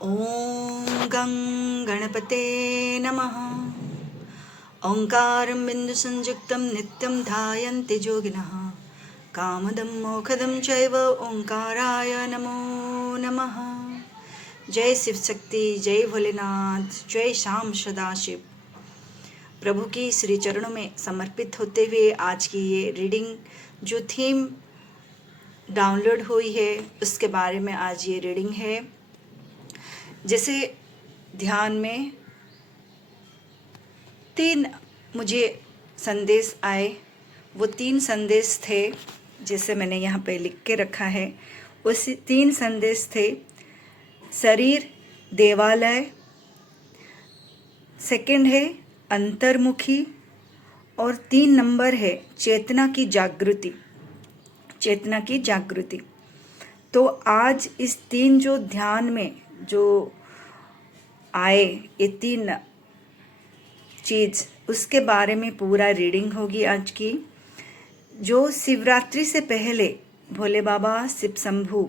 ॐ गं गणपते नमः। ओंकारं बिन्दुसंयुक्तं नित्यं ध्यायन्ति योगिनः। कामदं मोक्षदं चैव ओंकाराय नमो नमः। जय शिव शक्ति, जय भोलेनाथ, जय श्याम सदाशिव। प्रभु की श्री चरणों में समर्पित होते हुए आज की ये रीडिंग जो थीम डाउनलोड हुई है उसके बारे में आज ये रीडिंग है। जैसे ध्यान में 3 मुझे संदेश आए, वो 3 संदेश थे जैसे मैंने यहाँ पे लिख के रखा है। उस 3 संदेश थे शरीर देवालय, सेकंड है अंतर्मुखी और 3 नंबर है चेतना की जागृति। चेतना की जागृति। तो आज इस 3 जो ध्यान में जो आए ये 3 चीज़ उसके बारे में पूरा रीडिंग होगी आज की। जो शिवरात्रि से पहले भोले बाबा शिव शंभू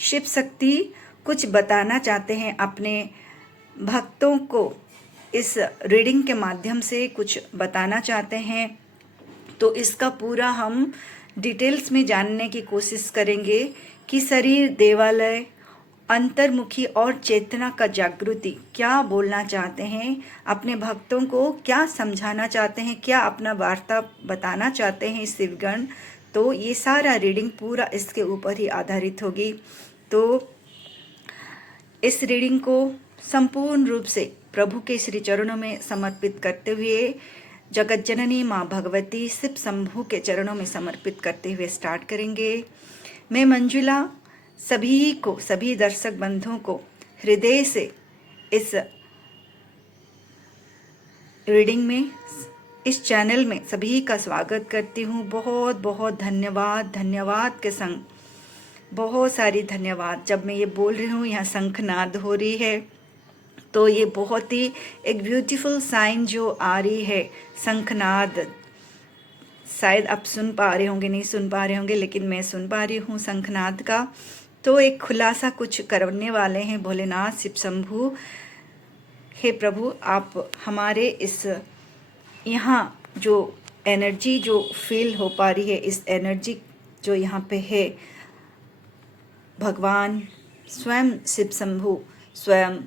शिव शक्ति कुछ बताना चाहते हैं अपने भक्तों को, इस रीडिंग के माध्यम से कुछ बताना चाहते हैं। तो इसका पूरा हम डिटेल्स में जानने की कोशिश करेंगे कि शरीर देवालय, अंतर्मुखी और चेतना का जागृति क्या बोलना चाहते हैं, अपने भक्तों को क्या समझाना चाहते हैं, क्या अपना वार्ता बताना चाहते हैं शिवगण। तो ये सारा रीडिंग पूरा इसके ऊपर ही आधारित होगी। तो इस रीडिंग को संपूर्ण रूप से प्रभु के श्री चरणों में समर्पित करते हुए, जगत जननी माँ भगवती शिव शंभू के चरणों में समर्पित करते हुए स्टार्ट करेंगे। मैं मंजुला सभी को, सभी दर्शक बंधुओं को हृदय से इस रीडिंग में, इस चैनल में सभी का स्वागत करती हूँ। बहुत बहुत धन्यवाद, धन्यवाद के संग बहुत सारी धन्यवाद। जब मैं ये बोल रही हूँ यहाँ शंखनाद हो रही है तो ये बहुत ही एक ब्यूटीफुल साइन जो आ रही है, शंखनाद। शायद आप सुन पा रहे होंगे, नहीं सुन पा रहे होंगे, लेकिन मैं सुन पा रही हूँ शंखनाद का। तो एक खुलासा कुछ करने वाले हैं भोलेनाथ शिव शंभू। हे प्रभु, आप हमारे इस यहाँ जो एनर्जी जो फील हो पा रही है, इस एनर्जी जो यहाँ पे है, भगवान स्वयं शिव शंभू स्वयं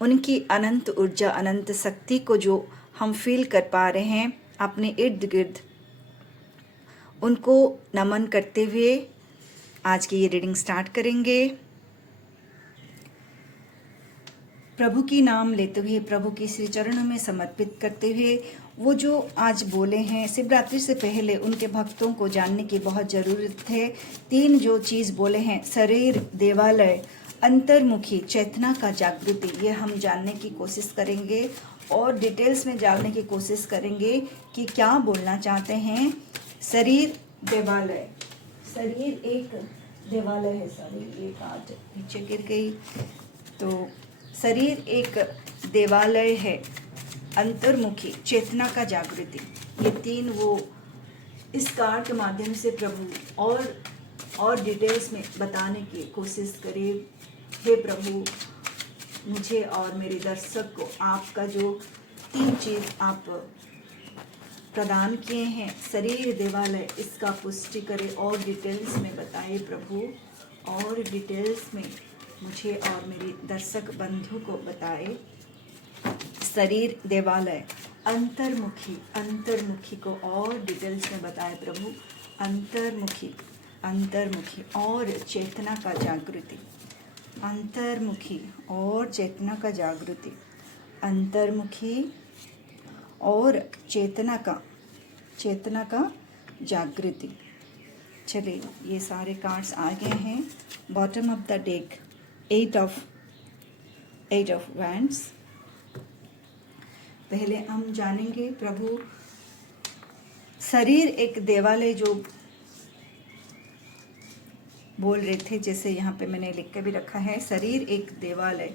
उनकी अनंत ऊर्जा, अनंत शक्ति को जो हम फील कर पा रहे हैं अपने इर्द गिर्द, उनको नमन करते हुए आज की ये रीडिंग स्टार्ट करेंगे। प्रभु की नाम लेते हुए, प्रभु के श्री चरणों में समर्पित करते हुए, वो जो आज बोले हैं शिवरात्रि से पहले उनके भक्तों को जानने की बहुत ज़रूरत है। 3 जो चीज़ बोले हैं, शरीर देवालय, अंतर्मुखी, चेतना का जागृति, ये हम जानने की कोशिश करेंगे और डिटेल्स में जानने की कोशिश करेंगे कि क्या बोलना चाहते हैं। शरीर देवालय, शरीर एक देवालय है। सॉरी, ये बात नीचे गिर गई। तो शरीर एक देवालय है, अंतर्मुखी, चेतना का जागृति, ये 3 वो इस कार्ड के माध्यम से प्रभु और डिटेल्स में बताने की कोशिश करें। हे प्रभु, मुझे और मेरे दर्शक को आपका जो 3 चीज़ आप प्रदान किए हैं, शरीर देवालय, इसका पुष्टि करें और डिटेल्स में बताए प्रभु, और डिटेल्स में मुझे और मेरे दर्शक बंधु को बताए। शरीर देवालय, अंतर्मुखी, अंतर्मुखी को और डिटेल्स में बताए प्रभु। अंतर्मुखी, अंतर्मुखी और चेतना का जागृति, अंतर्मुखी और चेतना का जागृति, अंतर्मुखी और चेतना का जागृति। चलिए, ये सारे कार्ड्स आ गए हैं। Bottom of the deck 8 of wands. पहले हम जानेंगे प्रभु शरीर एक देवालय जो बोल रहे थे, जैसे यहाँ पे मैंने लिख के भी रखा है, शरीर एक देवालय,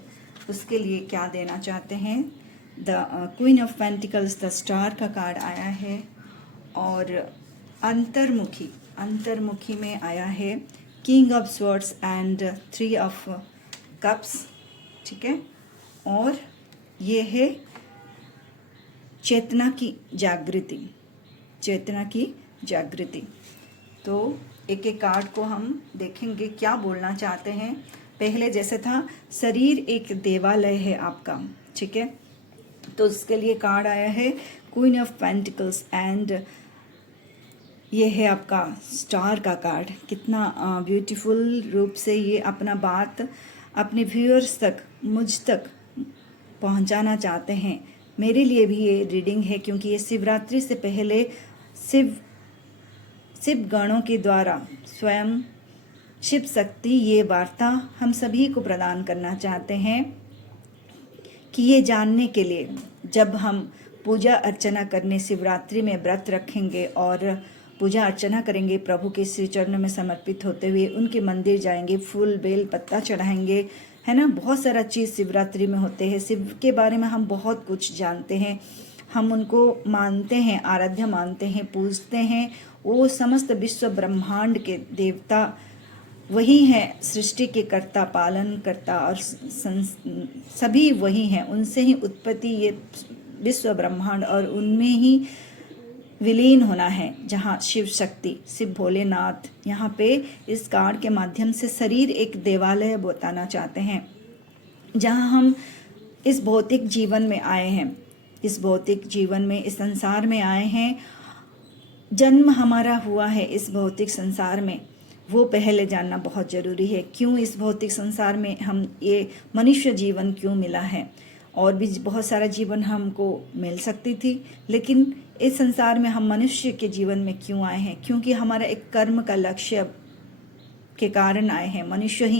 उसके लिए क्या देना चाहते हैं। The queen of pentacles, the star का कार्ड आया है। और अंतर्मुखी, अंतर्मुखी में आया है king of swords and 3 of cups. ठीक है। और ये है चेतना की जागृति, चेतना की जागृति। तो एक एक कार्ड को हम देखेंगे क्या बोलना चाहते हैं। पहले जैसे था शरीर एक देवालय है आपका, ठीक है। तो उसके लिए कार्ड आया है क्वीन ऑफ पेंटिकल्स एंड ये है आपका स्टार का कार्ड। कितना ब्यूटीफुल रूप से ये अपना बात अपने व्यूअर्स तक, मुझ तक पहुंचाना चाहते हैं। मेरे लिए भी ये रीडिंग है क्योंकि ये शिवरात्रि से पहले शिव गणों के द्वारा स्वयं शिव शक्ति ये वार्ता हम सभी को प्रदान करना चाहते हैं कि ये जानने के लिए जब हम पूजा अर्चना करने शिवरात्रि में व्रत रखेंगे और पूजा अर्चना करेंगे, प्रभु के श्री चरणों में समर्पित होते हुए उनके मंदिर जाएंगे, फूल बेल पत्ता चढ़ाएंगे, है ना। बहुत सारा चीज़ शिवरात्रि में होते हैं। शिव के बारे में हम बहुत कुछ जानते हैं, हम उनको मानते हैं, आराध्य मानते हैं, पूजते हैं। वो समस्त विश्व ब्रह्मांड के देवता वही हैं, सृष्टि के कर्ता, पालन करता और सभी वही हैं। उनसे ही उत्पत्ति ये विश्व ब्रह्मांड और उनमें ही विलीन होना है। जहाँ शिव शक्ति, शिव भोलेनाथ, यहाँ पे इस कार्ड के माध्यम से शरीर एक देवालय बताना चाहते हैं जहाँ हम इस भौतिक जीवन में आए हैं, इस भौतिक जीवन में, इस संसार में आए हैं। जन्म हमारा हुआ है इस भौतिक संसार में, वो पहले जानना बहुत ज़रूरी है। क्यों इस भौतिक संसार में हम ये मनुष्य जीवन क्यों मिला है। और भी बहुत सारा जीवन हमको मिल सकती थी, लेकिन इस संसार में हम मनुष्य के जीवन में क्यों आए हैं। क्योंकि हमारा एक कर्म का लक्ष्य के कारण आए हैं। मनुष्य ही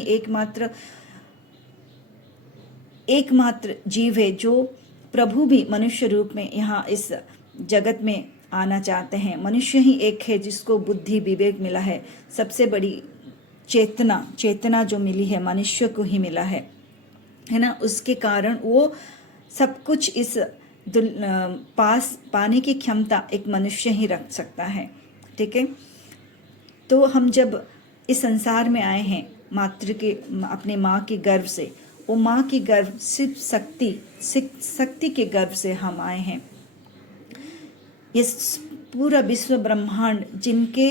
एकमात्र जीव है जो प्रभु भी मनुष्य रूप में यहाँ इस जगत में आना चाहते हैं। मनुष्य ही एक है जिसको बुद्धि विवेक मिला है। सबसे बड़ी चेतना जो मिली है मनुष्य को ही मिला है ना। उसके कारण वो सब कुछ इस पास पाने की क्षमता एक मनुष्य ही रख सकता है, ठीक है। तो हम जब इस संसार में आए हैं अपने माँ के गर्भ से, वो माँ की गर्भ शिव शक्ति के गर्भ से हम आए हैं। ये पूरा विश्व ब्रह्मांड जिनके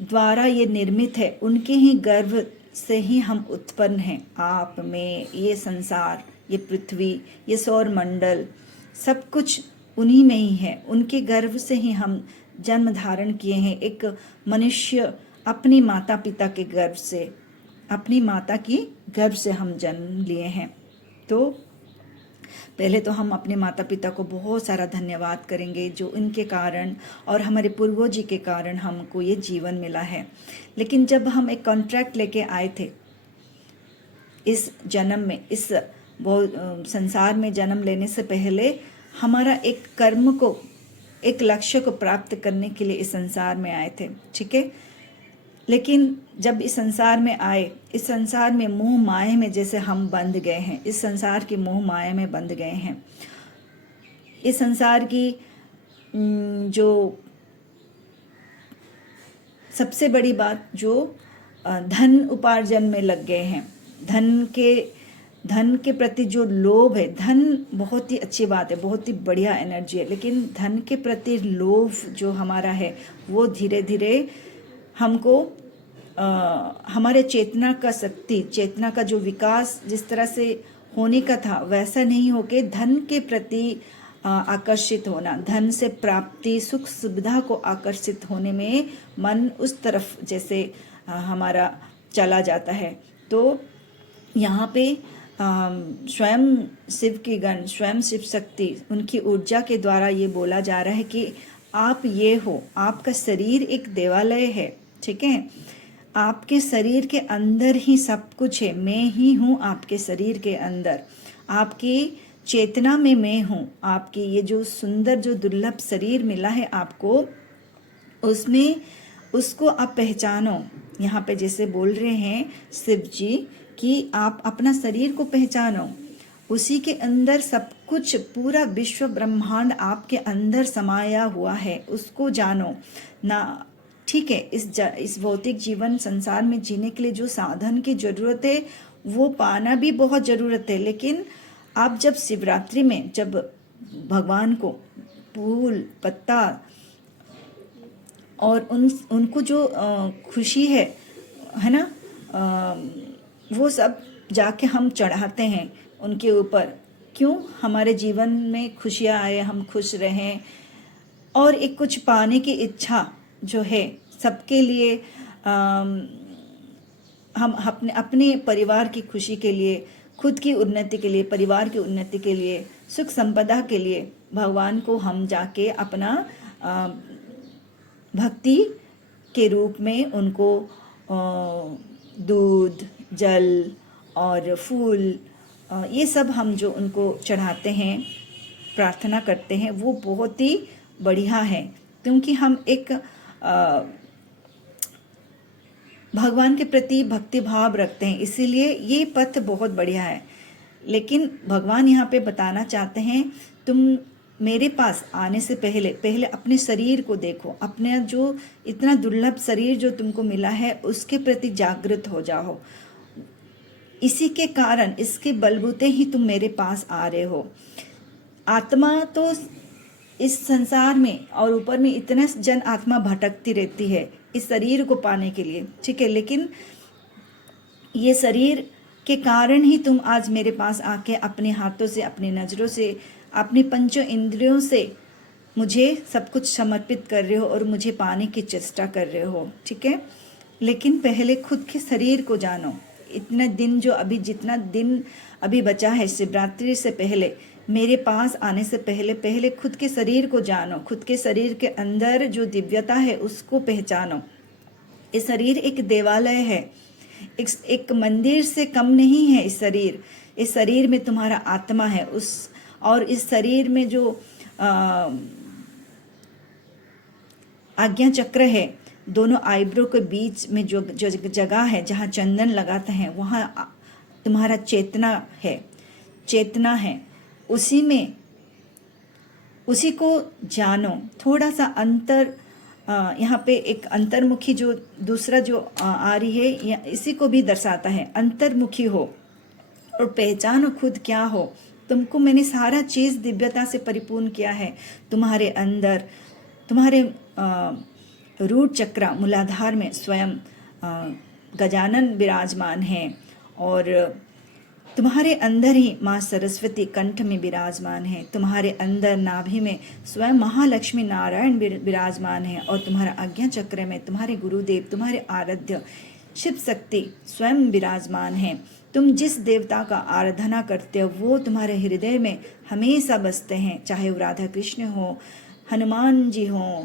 द्वारा ये निर्मित है, उनके ही गर्भ से ही हम उत्पन्न हैं। आप में, ये संसार, ये पृथ्वी, ये सौर मंडल, सब कुछ उन्हीं में ही है। उनके गर्भ से ही हम जन्म धारण किए हैं। एक मनुष्य अपनी माता पिता के गर्भ से, अपनी माता की गर्भ से हम जन्म लिए हैं। तो पहले तो हम अपने माता पिता को बहुत सारा धन्यवाद करेंगे जो इनके कारण और हमारे पूर्वज जी के कारण हमको ये जीवन मिला है। लेकिन जब हम एक कॉन्ट्रैक्ट लेके आए थे इस जन्म में, इस संसार में जन्म लेने से पहले, हमारा एक कर्म को, एक लक्ष्य को प्राप्त करने के लिए इस संसार में आए थे, ठीक है। लेकिन जब इस संसार में आए, इस संसार में मोह माया में जैसे हम बंध गए हैं, इस संसार की मोह माया में बंध गए हैं। इस संसार की जो सबसे बड़ी बात, जो धन उपार्जन में लग गए हैं, धन के प्रति जो लोभ है। धन बहुत ही अच्छी बात है, बहुत ही बढ़िया एनर्जी है, लेकिन धन के प्रति लोभ जो हमारा है वो धीरे धीरे हमको हमारे चेतना का जो विकास जिस तरह से होने का था वैसा नहीं होके धन के प्रति आकर्षित होना, धन से प्राप्ति, सुख सुविधा को आकर्षित होने में मन उस तरफ जैसे हमारा चला जाता है। तो यहाँ पे स्वयं शिव की गण, स्वयं शिव शक्ति, उनकी ऊर्जा के द्वारा ये बोला जा रहा है कि आप ये हो, आपका शरीर एक देवालय है, ठीक है। आपके शरीर के अंदर ही सब कुछ है। मैं ही हूँ आपके शरीर के अंदर, आपकी चेतना में मैं हूँ। आपकी ये जो सुंदर, जो दुर्लभ शरीर मिला है आपको, उसमें उसको आप पहचानो। यहाँ पे जैसे बोल रहे हैं शिव जी कि आप अपना शरीर को पहचानो, उसी के अंदर सब कुछ, पूरा विश्व ब्रह्मांड आपके अंदर समाया हुआ है, उसको जानो ना, ठीक है। इस भौतिक जीवन संसार में जीने के लिए जो साधन की जरूरत है वो पाना भी बहुत ज़रूरत है। लेकिन आप जब शिवरात्रि में जब भगवान को फूल पत्ता और उनको जो खुशी है ना, वो सब जाके हम चढ़ाते हैं उनके ऊपर। क्यों? हमारे जीवन में खुशियाँ आए, हम खुश रहें, और एक कुछ पाने की इच्छा जो है सबके लिए, हम अपने अपने परिवार की खुशी के लिए, खुद की उन्नति के लिए, परिवार की उन्नति के लिए, सुख संपदा के लिए भगवान को हम जाके अपना भक्ति के रूप में उनको दूध, जल और फूल, ये सब हम जो उनको चढ़ाते हैं, प्रार्थना करते हैं, वो बहुत ही बढ़िया है। क्योंकि हम एक भगवान के प्रति भक्ति भाव रखते हैं, इसीलिए ये पथ बहुत बढ़िया है। लेकिन भगवान यहाँ पे बताना चाहते हैं, तुम मेरे पास आने से पहले अपने शरीर को देखो, अपने जो इतना दुर्लभ शरीर जो तुमको मिला है उसके प्रति जागृत हो जाओ। इसी के कारण, इसके बलबूते ही तुम मेरे पास आ रहे हो। आत्मा तो इस संसार में और ऊपर में इतना जन आत्मा भटकती रहती है इस शरीर को पाने के लिए, ठीक है। लेकिन ये शरीर के कारण ही तुम आज मेरे पास आके अपने हाथों से, अपनी नज़रों से, अपनी पंचों इंद्रियों से मुझे सब कुछ समर्पित कर रहे हो और मुझे पाने की चेष्टा कर रहे हो, ठीक है। लेकिन पहले खुद के शरीर को जानो। इतना दिन जो जितना दिन अभी बचा है शिवरात्रि से पहले, मेरे पास आने से पहले खुद के शरीर को जानो। खुद के शरीर के अंदर जो दिव्यता है उसको पहचानो। ये शरीर एक देवालय है, एक मंदिर से कम नहीं है इस शरीर। इस शरीर में तुम्हारा आत्मा है, और इस शरीर में जो आज्ञा चक्र है, दोनों आईब्रो के बीच में जो जगह है जहाँ चंदन लगाते हैं, वहाँ तुम्हारा चेतना है। उसी को जानो। थोड़ा सा अंतर, यहाँ पे एक अंतर्मुखी जो दूसरा जो आ रही है, इसी को भी दर्शाता है। अंतर्मुखी हो और पहचानो खुद क्या हो। तुमको मैंने सारा चीज़ दिव्यता से परिपूर्ण किया है। तुम्हारे अंदर, तुम्हारे रूट चक्र मूलाधार में स्वयं गजानन विराजमान हैं, और तुम्हारे अंदर ही माँ सरस्वती कंठ में विराजमान है। तुम्हारे अंदर नाभि में स्वयं महालक्ष्मी नारायण विराजमान है, और तुम्हारा आज्ञा चक्र में तुम्हारे गुरुदेव, तुम्हारे आराध्य शिव शक्ति स्वयं विराजमान है। तुम जिस देवता का आराधना करते हो वो तुम्हारे हृदय में हमेशा बसते हैं, चाहे वो राधा कृष्ण हो, हनुमान जी हो,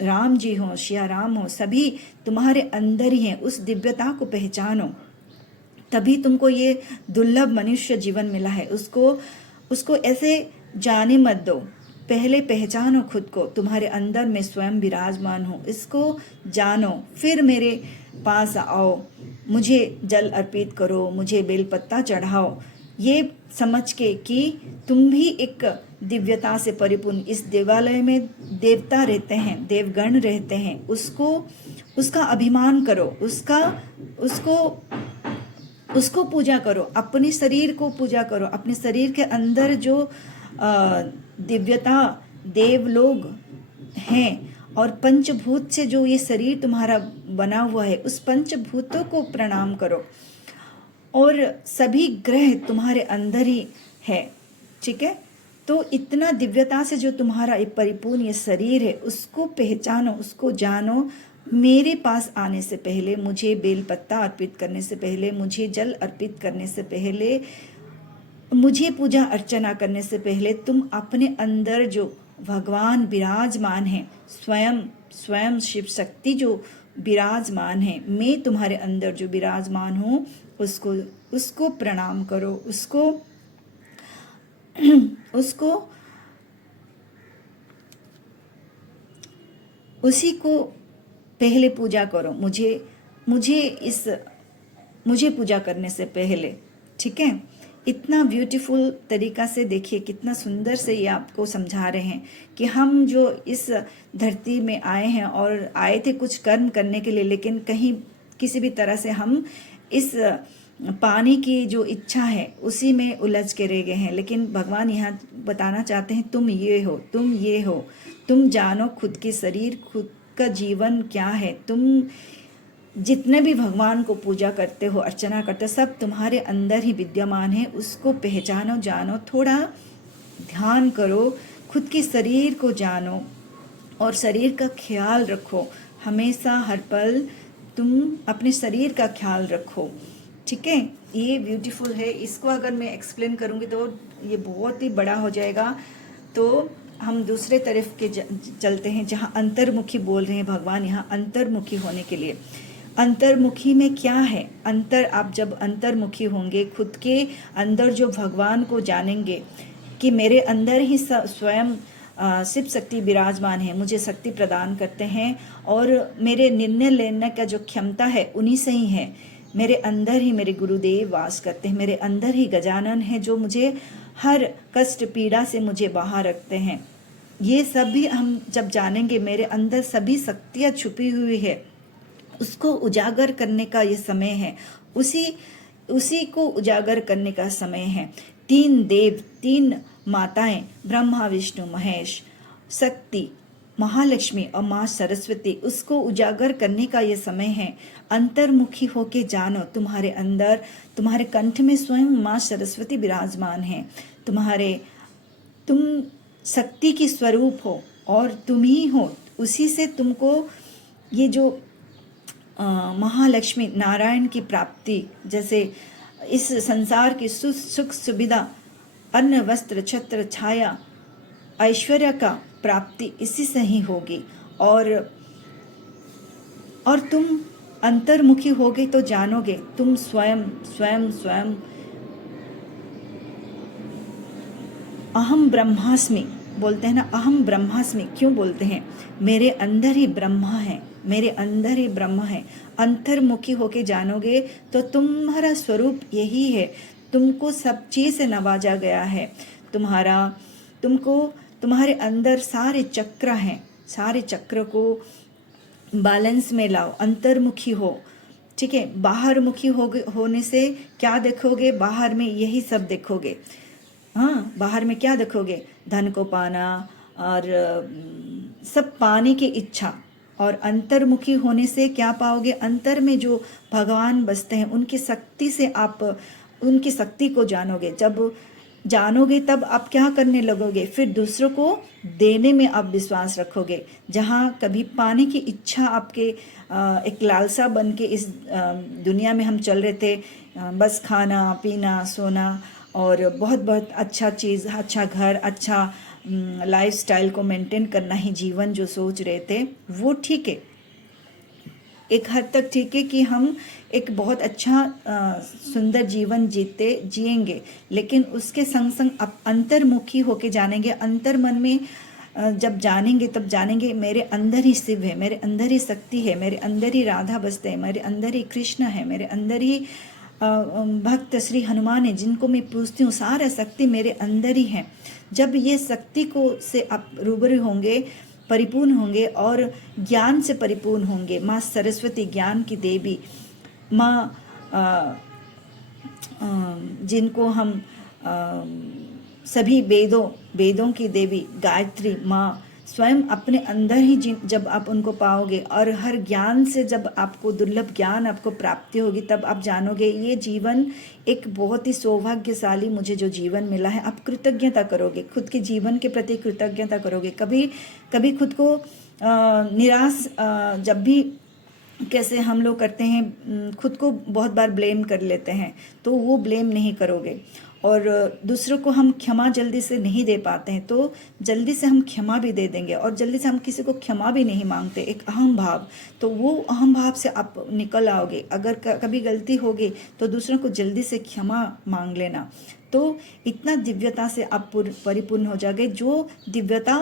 राम जी हो, सिया राम हो, सभी तुम्हारे अंदर ही हैं। उस दिव्यता को पहचानो, तभी तुमको ये दुर्लभ मनुष्य जीवन मिला है। उसको ऐसे जाने मत दो, पहले पहचानो खुद को। तुम्हारे अंदर में स्वयं विराजमान हो, इसको जानो, फिर मेरे पास आओ, मुझे जल अर्पित करो, मुझे बेलपत्ता चढ़ाओ, ये समझ के कि तुम भी एक दिव्यता से परिपूर्ण, इस देवालय में देवता रहते हैं, देवगण रहते हैं, उसका अभिमान करो, उसको पूजा करो, अपने शरीर को पूजा करो। अपने शरीर के अंदर जो दिव्यता देव लोग हैं, और पंचभूत से जो ये शरीर तुम्हारा बना हुआ है, उस पंचभूतों को प्रणाम करो। और सभी ग्रह तुम्हारे अंदर ही है, ठीक है। तो इतना दिव्यता से जो तुम्हारा एक परिपूर्ण ये शरीर है, उसको पहचानो, उसको जानो। मेरे पास आने से पहले, मुझे बेलपत्ता अर्पित करने से पहले, मुझे जल अर्पित करने से पहले, मुझे पूजा अर्चना करने से पहले, तुम अपने अंदर जो भगवान विराजमान है, स्वयं शिव शक्ति जो विराजमान है, मैं तुम्हारे अंदर जो विराजमान हूँ, उसको प्रणाम करो, उसी को पहले पूजा करो। मुझे पूजा करने से पहले, ठीक है। इतना ब्यूटीफुल तरीका से देखिए, कितना सुंदर से ये आपको समझा रहे हैं कि हम जो इस धरती में आए हैं, और आए थे कुछ कर्म करने के लिए, लेकिन कहीं किसी भी तरह से हम इस पाने की जो इच्छा है उसी में उलझ के रह गए हैं। लेकिन भगवान यहाँ बताना चाहते हैं तुम ये हो, तुम ये हो, तुम जानो खुद के शरीर, खुद का जीवन क्या है। तुम जितने भी भगवान को पूजा करते हो, अर्चना करते हो, सब तुम्हारे अंदर ही विद्यमान है। उसको पहचानो, जानो, थोड़ा ध्यान करो, खुद के शरीर को जानो और शरीर का ख्याल रखो। हमेशा हर पल तुम अपने शरीर का ख्याल रखो। ठीक है, ये ब्यूटीफुल है। इसको अगर मैं एक्सप्लेन करूँगी तो ये बहुत ही बड़ा हो जाएगा। तो हम दूसरे तरफ के चलते हैं जहाँ अंतर्मुखी बोल रहे हैं भगवान यहाँ अंतर्मुखी होने के लिए। अंतर्मुखी में क्या है? आप जब अंतर्मुखी होंगे, खुद के अंदर जो भगवान को जानेंगे कि मेरे अंदर ही स्वयं शिव शक्ति विराजमान है, मुझे शक्ति प्रदान करते हैं और मेरे निर्णय लेने का जो क्षमता है उन्हीं से ही है। मेरे अंदर ही मेरे गुरुदेव वास करते हैं, मेरे अंदर ही गजानन है जो मुझे हर कष्ट पीड़ा से मुझे बाहर रखते हैं। ये सभी हम जब जानेंगे, मेरे अंदर सभी शक्तियाँ छुपी हुई है, उसको उजागर करने का ये समय है। उसी को उजागर करने का समय है। 3 देव, 3 माताएं, ब्रह्मा विष्णु महेश, शक्ति महालक्ष्मी और माँ सरस्वती, उसको उजागर करने का ये समय है। अंतर्मुखी होके जानो, तुम्हारे अंदर, तुम्हारे कंठ में स्वयं माँ सरस्वती विराजमान है। तुम शक्ति की स्वरूप हो और तुम ही हो। उसी से तुमको ये जो महालक्ष्मी नारायण की प्राप्ति, जैसे इस संसार की सुख सुविधा, अन्न वस्त्र छत्र छाया ऐश्वर्य का प्राप्ति इसी से ही होगी। और तुम अंतर्मुखी होगे तो जानोगे तुम स्वयं अहम ब्रह्मास्मि बोलते हैं ना। अहम ब्रह्मास्मि क्यों बोलते हैं? मेरे अंदर ही ब्रह्मा है, मेरे अंदर ही ब्रह्म है। अंतर्मुखी होके जानोगे तो तुम्हारा स्वरूप यही है। तुमको सब चीज से नवाजा गया है। तुम्हारे अंदर सारे चक्र हैं, सारे चक्र को बैलेंस में लाओ, अंतर्मुखी हो। ठीक है, बाहर मुखी होने से क्या देखोगे? बाहर में यही सब देखोगे। हाँ, बाहर में क्या देखोगे? धन को पाना और सब पाने की इच्छा। और अंतर्मुखी होने से क्या पाओगे? अंतर में जो भगवान बसते हैं उनकी शक्ति से आप उनकी शक्ति को जानोगे। जब जानोगे तब आप क्या करने लगोगे? फिर दूसरों को देने में आप विश्वास रखोगे। जहाँ कभी पाने की इच्छा आपके एक लालसा बन के इस दुनिया में हम चल रहे थे, बस खाना पीना सोना और बहुत बहुत अच्छा चीज़, अच्छा घर, अच्छा लाइफस्टाइल को मेंटेन करना ही जीवन जो सोच रहे थे, वो ठीक है, एक हद तक ठीक है कि हम एक बहुत अच्छा सुंदर जीवन जिएंगे। लेकिन उसके संग संग आप अंतर्मुखी होके जानेंगे। अंतर मन में जब जानेंगे तब जानेंगे मेरे अंदर ही शिव है, मेरे अंदर ही शक्ति है, मेरे अंदर ही राधा बसते हैं, मेरे अंदर ही कृष्ण है, मेरे अंदर ही भक्त श्री हनुमान है जिनको मैं पूजती हूँ। सारा शक्ति मेरे अंदर ही है। जब ये शक्ति को से आप रूबरू होंगे, परिपूर्ण होंगे और ज्ञान से परिपूर्ण होंगे। माँ सरस्वती ज्ञान की देवी, माँ जिनको हम सभी वेदों की देवी गायत्री माँ स्वयं अपने अंदर ही जब आप उनको पाओगे और हर ज्ञान से जब आपको दुर्लभ ज्ञान आपको प्राप्ति होगी, तब आप जानोगे ये जीवन एक बहुत ही सौभाग्यशाली मुझे जो जीवन मिला है। आप कृतज्ञता करोगे, खुद के जीवन के प्रति कृतज्ञता करोगे। कभी खुद को निराश जब भी कैसे हम लोग करते हैं, खुद को बहुत बार ब्लेम कर लेते हैं, तो वो ब्लेम नहीं करोगे। और दूसरों को हम क्षमा जल्दी से नहीं दे पाते हैं, तो जल्दी से हम क्षमा भी दे देंगे। और जल्दी से हम किसी को क्षमा भी नहीं मांगते, एक अहम भाव, तो वो अहम भाव से आप निकल आओगे। अगर कभी गलती होगी तो दूसरों को जल्दी से क्षमा मांग लेना, तो इतना दिव्यता से आप परिपूर्ण हो जाओगे। जो दिव्यता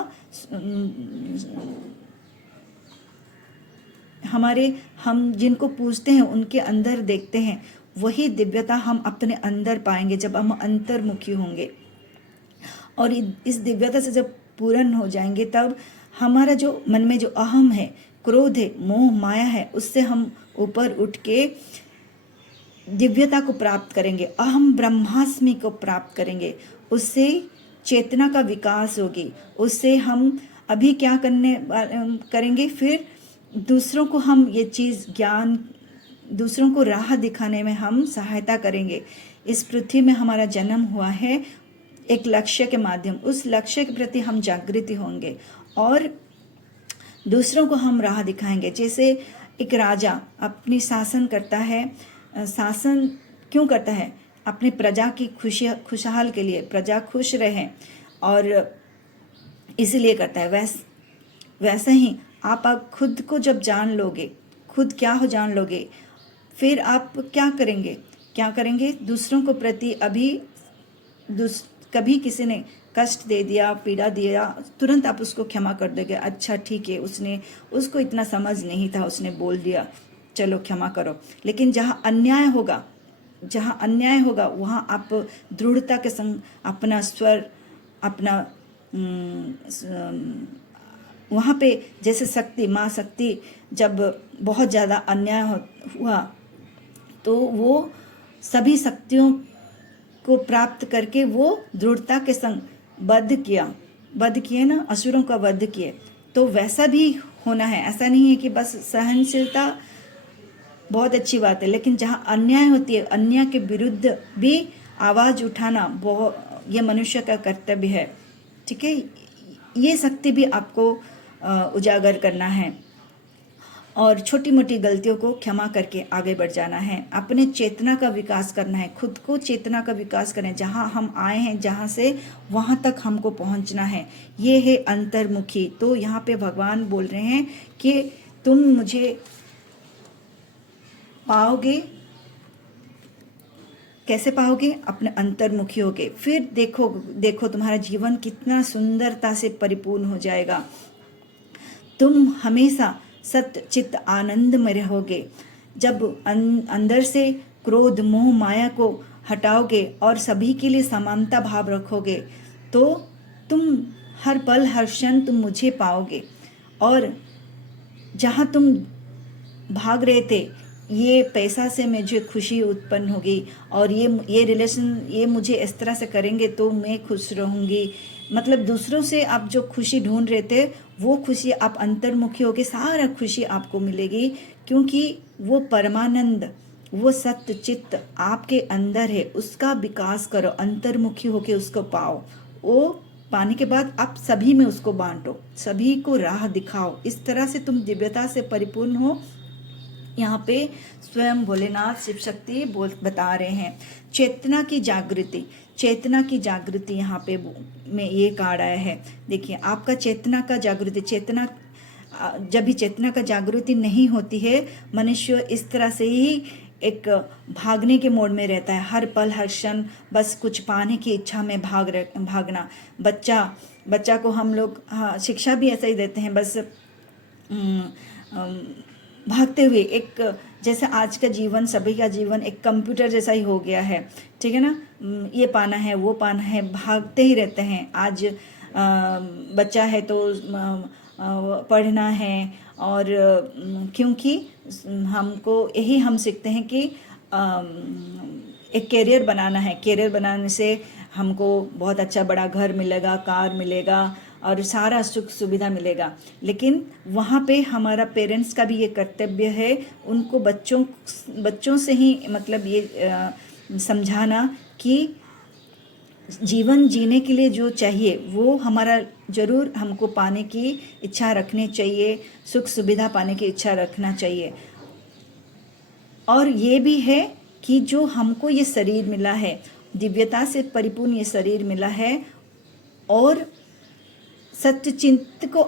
हम जिनको पूजते हैं उनके अंदर देखते हैं, वही दिव्यता हम अपने अंदर पाएंगे जब हम अंतर्मुखी होंगे। और इस दिव्यता से जब पूर्ण हो जाएंगे, तब हमारा जो मन में जो अहम है, क्रोध है, मोह माया है, उससे हम ऊपर उठ के दिव्यता को प्राप्त करेंगे, अहम ब्रह्मास्मि को प्राप्त करेंगे, उससे चेतना का विकास होगी, उससे हम अभी क्या करेंगे, फिर दूसरों को हम ये चीज़ ज्ञान, दूसरों को राह दिखाने में हम सहायता करेंगे। इस पृथ्वी में हमारा जन्म हुआ है एक लक्ष्य के माध्यम, उस लक्ष्य के प्रति हम जागृति होंगे और दूसरों को हम राह दिखाएंगे। जैसे एक राजा अपनी शासन करता है, शासन क्यों करता है? अपने प्रजा की खुशहाल के लिए, प्रजा खुश रहे और इसीलिए करता है। वैसे ही आप खुद को जब जान लोगे, खुद क्या हो जान लोगे, फिर आप क्या करेंगे दूसरों को प्रति। कभी किसी ने कष्ट दे दिया, पीड़ा दिया, तुरंत आप उसको क्षमा कर दोगे। अच्छा ठीक है, उसको इतना समझ नहीं था, उसने बोल दिया, चलो क्षमा करो। लेकिन जहाँ अन्याय होगा वहाँ आप दृढ़ता के संग अपना स्वर, अपना वहाँ पे जैसे माँ शक्ति जब बहुत ज़्यादा अन्याय हुआ तो वो सभी शक्तियों को प्राप्त करके वो दृढ़ता के संग वध किए ना, असुरों का वध किए। तो वैसा भी होना है। ऐसा नहीं है कि बस सहनशीलता बहुत अच्छी बात है, लेकिन जहाँ अन्याय होती है, अन्याय के विरुद्ध भी आवाज़ उठाना ये मनुष्य का कर्तव्य है। ठीक है, ये शक्ति भी आपको उजागर करना है और छोटी मोटी गलतियों को क्षमा करके आगे बढ़ जाना है। अपने चेतना का विकास करना है, खुद को चेतना का विकास करें। जहाँ हम आए हैं, जहाँ से वहाँ तक हमको पहुँचना है। ये है अंतर्मुखी। तो यहाँ पे भगवान बोल रहे हैं कि तुम मुझे पाओगे, कैसे पाओगे? अपने अंतर्मुखी होगे। फिर देखो तुम्हारा जीवन कितना सुंदरता से परिपूर्ण हो जाएगा। तुम हमेशा सत्य चित्त आनंद में रहोगे। जब अंदर से क्रोध मोह माया को हटाओगे और सभी के लिए समानता भाव रखोगे तो तुम हर पल हर क्षण तुम मुझे पाओगे। और जहाँ तुम भाग रहे थे, ये पैसा से मुझे खुशी उत्पन्न होगी और ये रिलेशन ये मुझे इस तरह से करेंगे तो मैं खुश रहूँगी। मतलब दूसरों से आप जो खुशी ढूंढ रहे थे, वो खुशी आप अंतर्मुखी होके सारा खुशी आपको मिलेगी, क्योंकि वो परमानंद, वो सत्य चित्त आपके अंदर है। उसका विकास करो, अंतर्मुखी होके उसको पाओ। वो पाने के बाद आप सभी में उसको बांटो, सभी को राह दिखाओ। इस तरह से तुम दिव्यता से परिपूर्ण हो। यहाँ पे स्वयं भोलेनाथ शिव शक्ति बता रहे हैं चेतना की जागृति। चेतना की जागृति यहाँ पे में ये कार्ड आया है। देखिए, आपका चेतना का जागृति, जब भी चेतना का जागृति नहीं होती है, मनुष्य इस तरह से ही एक भागने के मोड में रहता है। हर पल हर क्षण बस कुछ पाने की इच्छा में भागना। बच्चा को हम लोग शिक्षा भी ऐसा ही देते हैं, बस भागते हुए। एक जैसे आज का जीवन, सभी का जीवन एक कंप्यूटर जैसा ही हो गया है। ठीक है ना, ये पाना है, वो पाना है, भागते ही रहते हैं। आज बच्चा है तो पढ़ना है, और क्योंकि हमको यही हम सीखते हैं कि एक कैरियर बनाना है। कैरियर बनाने से हमको बहुत अच्छा बड़ा घर मिलेगा, कार मिलेगा और सारा सुख सुविधा मिलेगा। लेकिन वहाँ पे हमारा पेरेंट्स का भी ये कर्तव्य है, उनको बच्चों से ही मतलब ये समझाना कि जीवन जीने के लिए जो चाहिए वो हमारा ज़रूर हमको पाने की इच्छा रखनी चाहिए, सुख सुविधा पाने की इच्छा रखना चाहिए। और ये भी है कि जो हमको ये शरीर मिला है, दिव्यता से परिपूर्ण ये शरीर मिला है, और सत्यचित्त को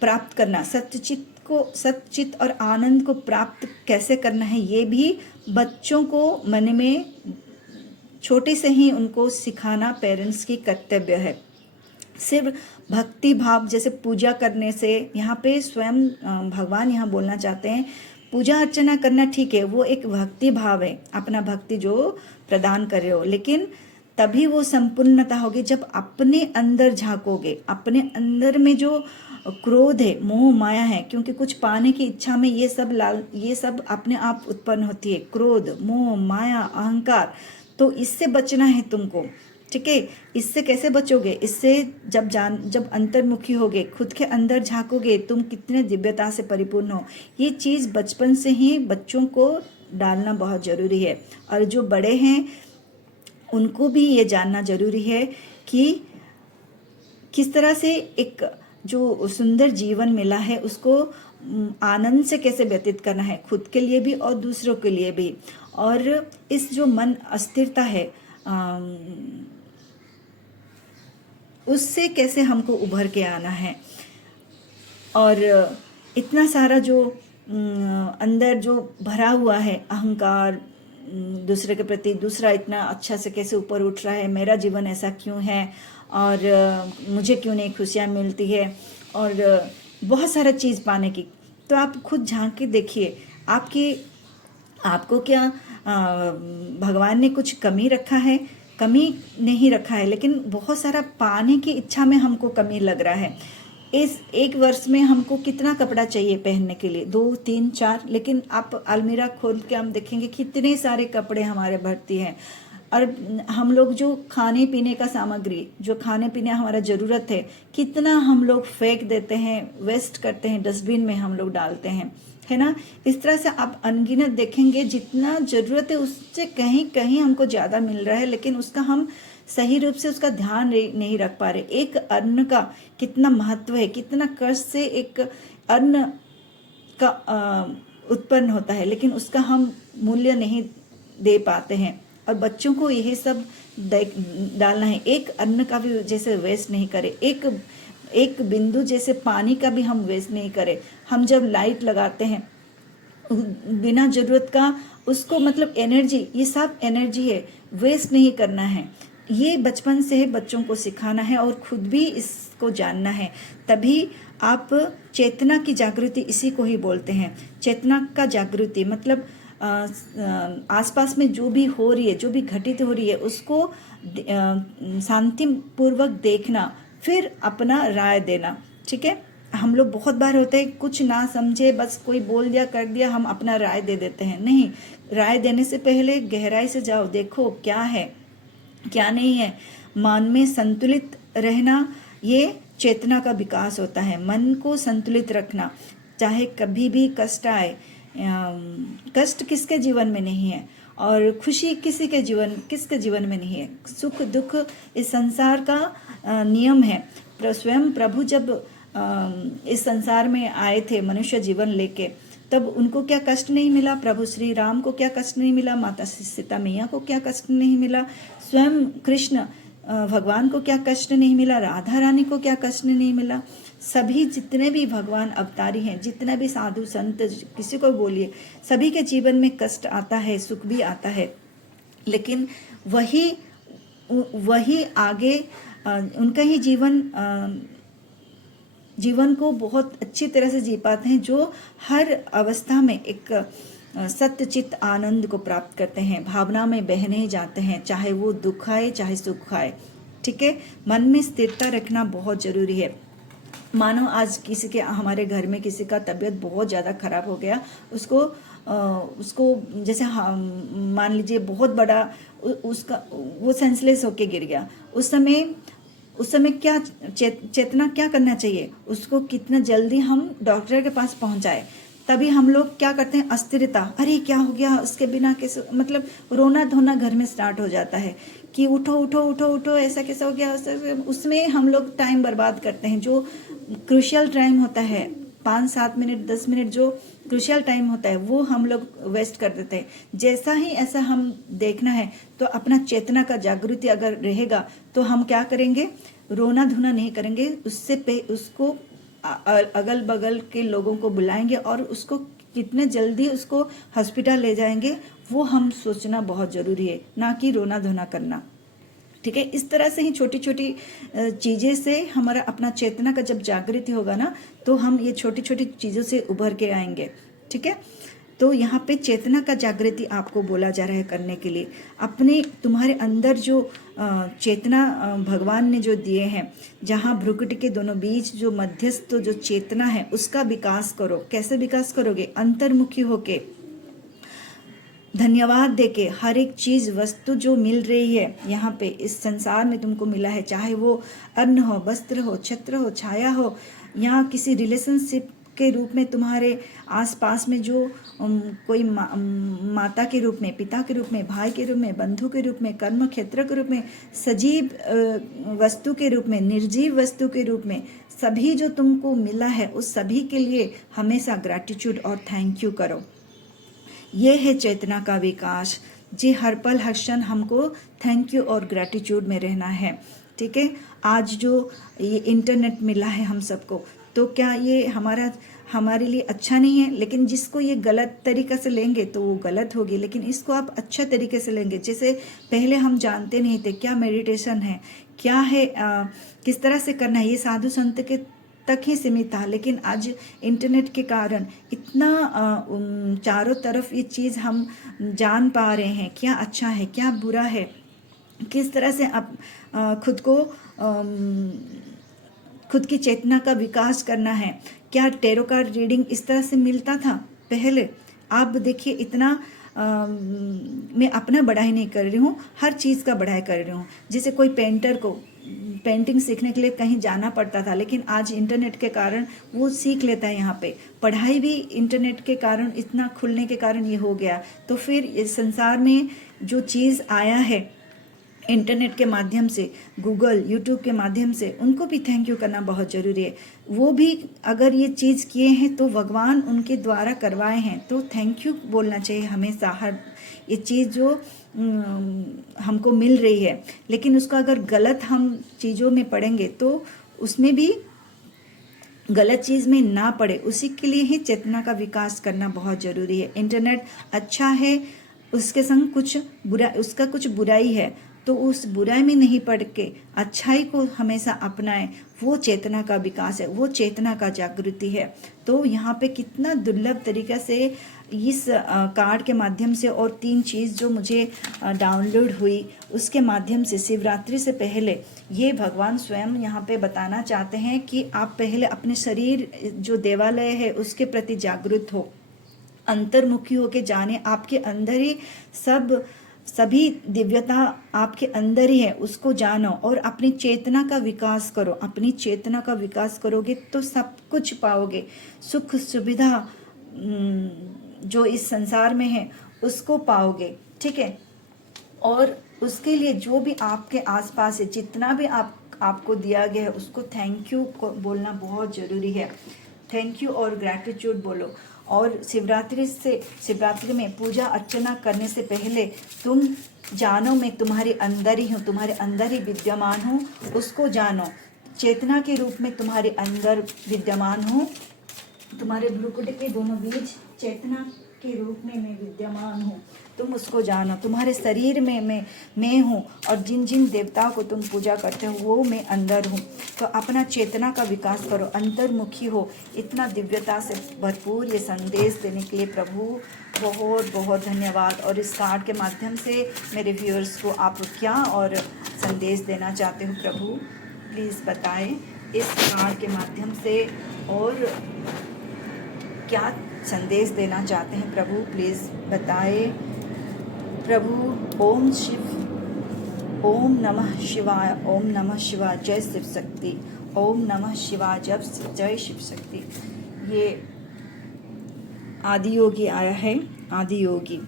प्राप्त करना, सत्यचित्त और आनंद को प्राप्त कैसे करना है, ये भी बच्चों को मन में छोटे से ही उनको सिखाना पेरेंट्स की कर्तव्य है। सिर्फ भक्ति भाव जैसे पूजा करने से, यहाँ पे स्वयं भगवान यहाँ बोलना चाहते हैं, पूजा अर्चना करना ठीक है, वो एक भक्ति भाव है, अपना भक्ति जो प्रदान कर रहे हो, लेकिन तभी वो संपूर्णता होगी जब अपने अंदर झांकोगे। अपने अंदर में जो क्रोध है, मोह माया है, क्योंकि कुछ पाने की इच्छा में ये सब अपने आप उत्पन्न होती है, क्रोध, मोह, माया, अहंकार। तो इससे बचना है तुमको, ठीक है। इससे कैसे बचोगे? इससे जब अंतर्मुखी होगे, खुद के अंदर झांकोगे, तुम कितने दिव्यता से परिपूर्ण हो। ये चीज़ बचपन से ही बच्चों को डालना बहुत ज़रूरी है। और जो बड़े हैं उनको भी ये जानना जरूरी है कि किस तरह से एक जो सुंदर जीवन मिला है उसको आनंद से कैसे व्यतीत करना है, खुद के लिए भी और दूसरों के लिए भी। और इस जो मन अस्थिरता है उससे कैसे हमको उभर के आना है। और इतना सारा जो अंदर जो भरा हुआ है अहंकार, दूसरे के प्रति, दूसरा इतना अच्छा से कैसे ऊपर उठ रहा है, मेरा जीवन ऐसा क्यों है, और मुझे क्यों नहीं खुशियाँ मिलती है, और बहुत सारा चीज़ पाने की। तो आप खुद झांक के देखिए, आपको क्या भगवान ने कुछ कमी रखा है? कमी नहीं रखा है, लेकिन बहुत सारा पाने की इच्छा में हमको कमी लग रहा है। इस एक वर्ष में हमको कितना कपड़ा चाहिए पहनने के लिए? 2, 3, 4। लेकिन आप अलमीरा खोल के हम देखेंगे कितने सारे कपड़े हमारे भरती हैं। और हम लोग जो खाने पीने का सामग्री, जो खाने पीने हमारा ज़रूरत है, कितना हम लोग फेंक देते हैं, वेस्ट करते हैं, डस्टबिन में हम लोग डालते हैं, है ना। इस तरह से आप अनगिनत देखेंगे, जितना ज़रूरत है उससे कहीं कहीं हमको ज़्यादा मिल रहा है, लेकिन उसका हम सही रूप से उसका ध्यान नहीं रख पा रहे। एक अन्न का कितना महत्व है, कितना कष्ट से एक अन्न का उत्पन्न होता है, लेकिन उसका हम मूल्य नहीं दे पाते हैं। और बच्चों को यही सब डालना है। एक अन्न का भी जैसे वेस्ट नहीं करे, एक बिंदु जैसे पानी का भी हम वेस्ट नहीं करें। हम जब लाइट लगाते हैं बिना जरूरत का, उसको मतलब एनर्जी, ये सब एनर्जी है, वेस्ट नहीं करना है। ये बचपन से बच्चों को सिखाना है और खुद भी इसको जानना है। तभी आप चेतना की जागृति, इसी को ही बोलते हैं चेतना का जागृति। मतलब आसपास में जो भी हो रही है, जो भी घटित हो रही है, उसको शांति पूर्वक देखना, फिर अपना राय देना, ठीक है। हम लोग बहुत बार होते हैं कुछ ना समझे, बस कोई बोल दिया कर दिया, हम अपना राय दे देते हैं। नहीं, राय देने से पहले गहराई से जाओ, देखो क्या है क्या नहीं है। मन में संतुलित रहना, ये चेतना का विकास होता है। मन को संतुलित रखना, चाहे कभी भी कष्ट आए, कष्ट किसके जीवन में नहीं है, और खुशी किसके जीवन में नहीं है। सुख दुख इस संसार का नियम है। स्वयं प्रभु जब इस संसार में आए थे मनुष्य जीवन लेके, तब उनको क्या कष्ट नहीं मिला? प्रभु श्री राम को क्या कष्ट नहीं मिला? माता सीता मैया को क्या कष्ट नहीं मिला? स्वयं कृष्ण भगवान को क्या कष्ट नहीं मिला? राधा रानी को क्या कष्ट नहीं मिला? सभी जितने भी भगवान अवतारी हैं, जितने भी साधु संत, किसी को बोलिए, सभी के जीवन में कष्ट आता है, सुख भी आता है, लेकिन वही आगे उनका ही जीवन को बहुत अच्छी तरह से जी पाते हैं, जो हर अवस्था में एक सत्यचित आनंद को प्राप्त करते हैं, भावना में बहने जाते हैं, चाहे वो दुख आए चाहे सुख आए, ठीक है। मन में स्थिरता रखना बहुत जरूरी है। मानो आज हमारे घर में किसी का तबीयत बहुत ज़्यादा खराब हो गया, उसको जैसे मान लीजिए बहुत बड़ा, उसका वो सेंसलेस होके गिर गया। उस समय क्या चेतना क्या करना चाहिए? उसको कितना जल्दी हम डॉक्टर के पास पहुंचाए। तभी हम लोग क्या करते हैं? अस्थिरता, अरे क्या हो गया, उसके बिना कैसे, मतलब रोना धोना घर में स्टार्ट हो जाता है कि उठो उठो उठो उठो, ऐसा कैसा हो गया। उसमें हम लोग टाइम बर्बाद करते हैं। जो क्रूशियल टाइम होता है, 5-7 मिनट 10 मिनट जो क्रूशियल टाइम होता है, वो हम लोग वेस्ट कर देते हैं। जैसा ही ऐसा हम देखना है, तो अपना चेतना का जागृति अगर रहेगा तो हम क्या करेंगे? रोना धोना नहीं करेंगे, उसको अगल बगल के लोगों को बुलाएंगे और उसको कितने जल्दी उसको हॉस्पिटल ले जाएंगे, वो हम सोचना बहुत जरूरी है, ना कि रोना धोना करना, ठीक है। इस तरह से ही छोटी छोटी चीज़ें से हमारा अपना चेतना का जब जागृति होगा ना, तो हम ये छोटी छोटी चीज़ों से उभर के आएंगे, ठीक है। तो यहाँ पे चेतना का जागृति आपको बोला जा रहा है करने के लिए। तुम्हारे अंदर जो चेतना भगवान ने जो दिए हैं, जहाँ भ्रुकुट के दोनों बीच जो मध्यस्थ जो चेतना है उसका विकास करो। कैसे विकास करोगे? अंतर्मुखी होके, धन्यवाद देके, हर एक चीज वस्तु जो मिल रही है यहाँ पे इस संसार में तुमको मिला है, चाहे वो अन्न हो, वस्त्र हो, छत्र हो, छाया हो, या किसी रिलेशनशिप के रूप में तुम्हारे आसपास में जो कोई माता के रूप में, पिता के रूप में, भाई के रूप में, बंधु के रूप में, कर्म क्षेत्र के रूप में, सजीव वस्तु के रूप में, निर्जीव वस्तु के रूप में, सभी जो तुमको मिला है उस सभी के लिए हमेशा ग्रैटिट्यूड और थैंक यू करो। ये है चेतना का विकास जी। हर पल हर क्षण हमको थैंक यू और ग्रैटिट्यूड में रहना है। ठीक है, आज जो ये इंटरनेट मिला है हम सबको, तो क्या ये हमारे लिए अच्छा नहीं है? लेकिन जिसको ये गलत तरीक़े से लेंगे तो वो गलत होगी, लेकिन इसको आप अच्छा तरीके से लेंगे। जैसे पहले हम जानते नहीं थे क्या मेडिटेशन है, क्या है, किस तरह से करना है, ये साधु संत के तक ही सीमित था। लेकिन आज इंटरनेट के कारण इतना चारों तरफ ये चीज़ हम जान पा रहे हैं, क्या अच्छा है, क्या बुरा है, किस तरह से आप खुद को खुद की चेतना का विकास करना है। क्या टेरो कार्ड रीडिंग इस तरह से मिलता था पहले? आप देखिए, इतना मैं अपना बढ़ाई नहीं कर रही हूँ, हर चीज़ का बढ़ाई कर रही हूँ। जैसे कोई पेंटर को पेंटिंग सीखने के लिए कहीं जाना पड़ता था, लेकिन आज इंटरनेट के कारण वो सीख लेता है यहाँ पे। पढ़ाई भी इंटरनेट के कारण, इतना खुलने के कारण ये हो गया। तो फिर इस संसार में जो चीज़ आया है इंटरनेट के माध्यम से, गूगल, यूट्यूब के माध्यम से, उनको भी थैंक यू करना बहुत ज़रूरी है। वो भी अगर ये चीज़ किए हैं तो भगवान उनके द्वारा करवाए हैं, तो थैंक यू बोलना चाहिए हमेशा। हर ये चीज़ जो हमको मिल रही है, लेकिन उसका अगर गलत हम चीज़ों में पड़ेंगे तो उसमें भी गलत चीज़ में ना पड़े, उसी के लिए ही चेतना का विकास करना बहुत ज़रूरी है। इंटरनेट अच्छा है, उसके संग कुछ बुरा, उसका कुछ बुराई है, तो उस बुराई में नहीं पड़ के अच्छाई को हमेशा अपनाएं। वो चेतना का विकास है, वो चेतना का जागृति है। तो यहाँ पे कितना दुर्लभ तरीक़े से इस कार्ड के माध्यम से, और 3 चीज़ जो मुझे डाउनलोड हुई उसके माध्यम से, शिवरात्रि से पहले ये भगवान स्वयं यहाँ पे बताना चाहते हैं कि आप पहले अपने शरीर जो देवालय है उसके प्रति जागृत हो, अंतर्मुखी होके जाने। आपके अंदर ही सभी दिव्यता आपके अंदर ही है, उसको जानो और अपनी चेतना का विकास करो। अपनी चेतना का विकास करोगे तो सब कुछ पाओगे, सुख सुविधा जो इस संसार में है उसको पाओगे। ठीक है, और उसके लिए जो भी आपके आसपास है, जितना भी आपको दिया गया है, उसको थैंक यू बोलना बहुत ज़रूरी है। थैंक यू और ग्रैटिट्यूड बोलो। और शिवरात्रि में पूजा अर्चना करने से पहले तुम जानो मैं तुम्हारे अंदर ही हूँ, तुम्हारे अंदर ही विद्यमान हूँ, उसको जानो। चेतना के रूप में तुम्हारे अंदर विद्यमान हूँ, तुम्हारे भ्रुकुट के दोनों बीच चेतना के रूप में मैं विद्यमान हूँ, तुम उसको जानो। तुम्हारे शरीर में मैं हूँ, और जिन जिन देवताओं को तुम पूजा करते हो वो मैं अंदर हूँ। तो अपना चेतना का विकास करो, अंतर्मुखी हो। इतना दिव्यता से भरपूर ये संदेश देने के लिए प्रभु बहुत बहुत धन्यवाद। और इस कार्ड के माध्यम से मेरे व्यूअर्स को आप क्या और संदेश देना चाहते हो प्रभु, प्लीज़ बताएं। इस कार्ड के माध्यम से और क्या संदेश देना चाहते हैं प्रभु, प्लीज़ बताएं प्रभु। ओम शिव, ओम नमः शिवाय, ओम नमः शिवाय, जय शिव शक्ति, ओम नमः शिवाय, जय शिव शक्ति। ये आदि योगी आया है, आदि योगी।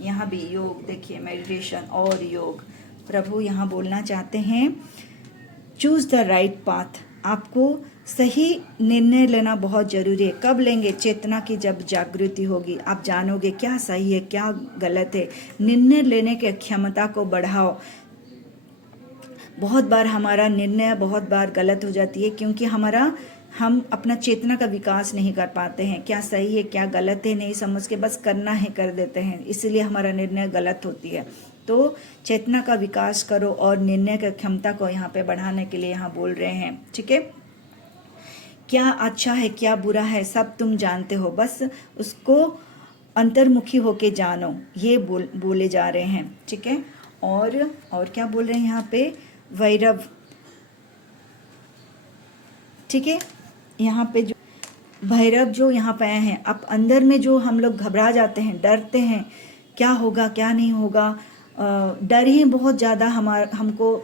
यहाँ भी योग देखिए, मेडिटेशन और योग। प्रभु यहाँ बोलना चाहते हैं, चूज़ द राइट पाथ। आपको सही निर्णय लेना बहुत ज़रूरी है। कब लेंगे? चेतना की जब जागृति होगी, आप जानोगे क्या सही है क्या गलत है। निर्णय लेने की क्षमता को बढ़ाओ। बहुत बार हमारा निर्णय बहुत बार गलत हो जाती है, क्योंकि हम अपना चेतना का विकास नहीं कर पाते हैं। क्या सही है क्या गलत है नहीं समझ के बस करना है कर देते हैं, इसलिए हमारा निर्णय गलत होती है। तो चेतना का विकास करो और निर्णय की क्षमता को यहाँ पे बढ़ाने के लिए यहाँ बोल रहे हैं। ठीक है, क्या अच्छा है क्या बुरा है सब तुम जानते हो, बस उसको अंतर्मुखी होके जानो, ये बोले जा रहे हैं। ठीक है, और क्या बोल रहे हैं यहाँ पे, वैरव। ठीक है, यहाँ पे जो भैरव जो यहाँ पे आए हैं, अब अंदर में जो हम लोग घबरा जाते हैं, डरते हैं, क्या होगा क्या नहीं होगा, डर ही बहुत ज़्यादा हमको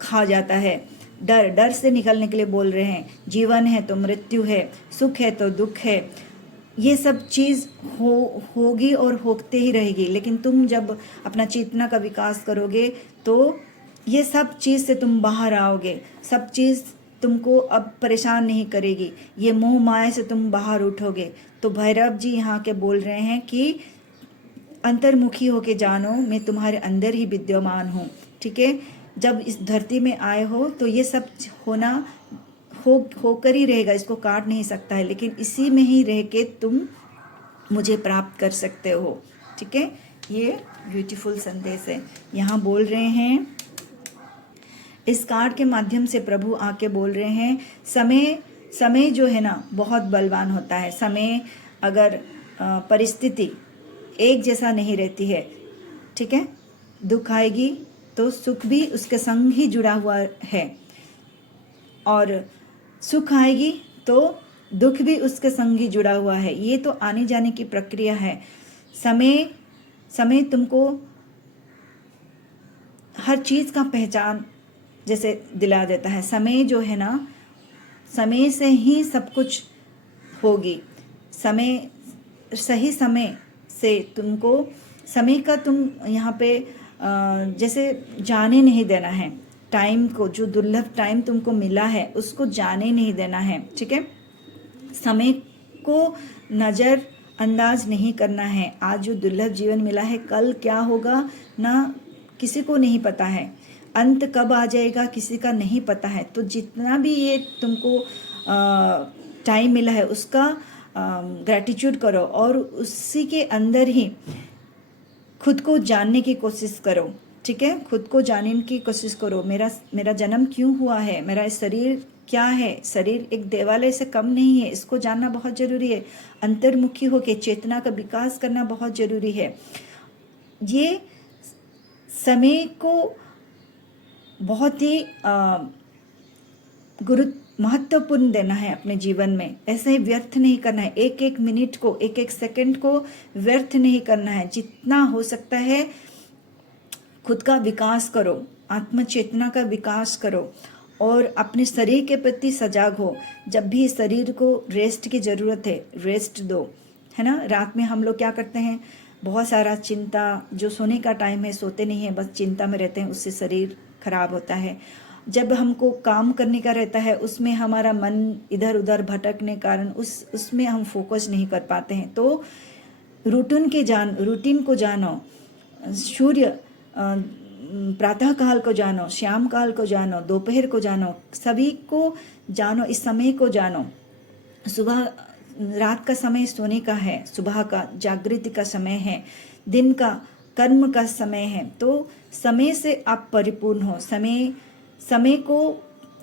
खा जाता है। डर से निकलने के लिए बोल रहे हैं, जीवन है तो मृत्यु है, सुख है तो दुख है, ये सब चीज़ होगी और होते ही रहेगी। लेकिन तुम जब अपना चेतना का विकास करोगे तो ये सब चीज़ से तुम बाहर आओगे, सब चीज़ तुमको अब परेशान नहीं करेगी, ये मोह माया से तुम बाहर उठोगे। तो भैरव जी यहाँ के बोल रहे हैं कि अंतर्मुखी होके जानो, मैं तुम्हारे अंदर ही विद्यमान हूँ। ठीक है, जब इस धरती में आए हो तो ये सब होकर ही रहेगा, इसको काट नहीं सकता है, लेकिन इसी में ही रह के तुम मुझे प्राप्त कर सकते हो। ठीक है, ये ब्यूटीफुल संदेश है। यहाँ बोल रहे हैं, इस कार्ड के माध्यम से प्रभु आके बोल रहे हैं, समय जो है ना बहुत बलवान होता है। समय अगर परिस्थिति एक जैसा नहीं रहती है, ठीक है, दुख आएगी तो सुख भी उसके संग ही जुड़ा हुआ है, और सुख आएगी तो दुख भी उसके संग ही जुड़ा हुआ है। ये तो आने जाने की प्रक्रिया है। समय तुमको हर चीज़ का पहचान जैसे दिला देता है। समय जो है ना, समय से ही सब कुछ होगी। सही समय से तुमको, समय का तुम यहाँ पे जैसे जाने नहीं देना है। टाइम को, जो दुर्लभ टाइम तुमको मिला है उसको जाने नहीं देना है। ठीक है, समय को नज़र अंदाज नहीं करना है। आज जो दुर्लभ जीवन मिला है, कल क्या होगा ना किसी को नहीं पता है, अंत कब आ जाएगा किसी का नहीं पता है। तो जितना भी ये तुमको टाइम मिला है उसका ग्रैटिट्यूड करो, और उसी के अंदर ही खुद को जानने की कोशिश करो। ठीक है, खुद को जानने की कोशिश करो। मेरा जन्म क्यों हुआ है, मेरा शरीर क्या है। शरीर एक देवालय से कम नहीं है, इसको जानना बहुत ज़रूरी है। अंतर्मुखी होकर चेतना का विकास करना बहुत ज़रूरी है। ये समय को बहुत ही महत्वपूर्ण देना है अपने जीवन में। ऐसे ही व्यर्थ नहीं करना है। एक एक मिनट को, एक एक सेकंड को व्यर्थ नहीं करना है। जितना हो सकता है खुद का विकास करो, आत्म चेतना का विकास करो, और अपने शरीर के प्रति सजाग हो। जब भी शरीर को रेस्ट की ज़रूरत है, रेस्ट दो, है ना। रात में हम लोग क्या करते हैं, बहुत सारा चिंता, जो सोने का टाइम है सोते नहीं है, बस चिंता में रहते हैं, उससे शरीर खराब होता है। जब हमको काम करने का रहता है उसमें हमारा मन इधर उधर भटकने कारण उसमें हम फोकस नहीं कर पाते हैं। तो रूटीन को जानो। सूर्य प्रातः काल को जानो, शाम काल को जानो, दोपहर को जानो, सभी को जानो, इस समय को जानो। सुबह रात का समय सोने का है, सुबह का जागृति का समय है, दिन का कर्म का समय है। तो समय से आप परिपूर्ण हो। समय को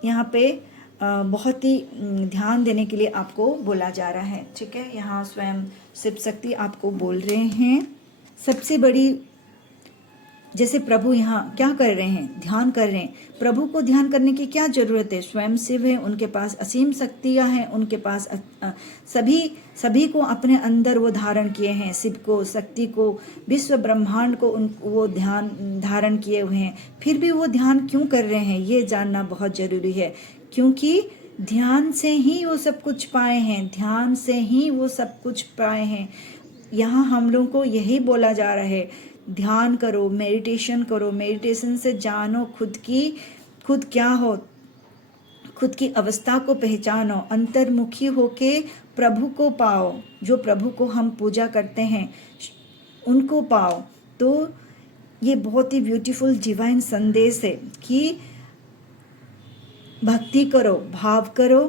यहाँ पे बहुत ही ध्यान देने के लिए आपको बोला जा रहा है। ठीक है, यहाँ स्वयं शिव शक्ति आपको बोल रहे हैं। सबसे बड़ी, जैसे प्रभु यहाँ क्या कर रहे हैं, ध्यान कर रहे हैं। प्रभु को ध्यान करने की क्या जरूरत है, स्वयं शिव है, उनके पास असीम शक्तियाँ हैं, उनके पास सभी को अपने अंदर वो धारण किए हैं। शिव को, शक्ति को, विश्व ब्रह्मांड को वो ध्यान धारण किए हुए हैं। फिर भी वो ध्यान क्यों कर रहे हैं ये जानना बहुत जरूरी है, क्योंकि ध्यान से ही वो सब कुछ पाए हैं, ध्यान से ही वो सब कुछ पाए हैं। यहाँ हम लोगों को यही बोला जा रहा है, ध्यान करो, मेडिटेशन करो। मेडिटेशन से जानो खुद क्या हो, खुद की अवस्था को पहचानो, अंतर्मुखी होके प्रभु को पाओ। जो प्रभु को हम पूजा करते हैं उनको पाओ। तो ये बहुत ही ब्यूटीफुल डिवाइन संदेश है कि भक्ति करो, भाव करो,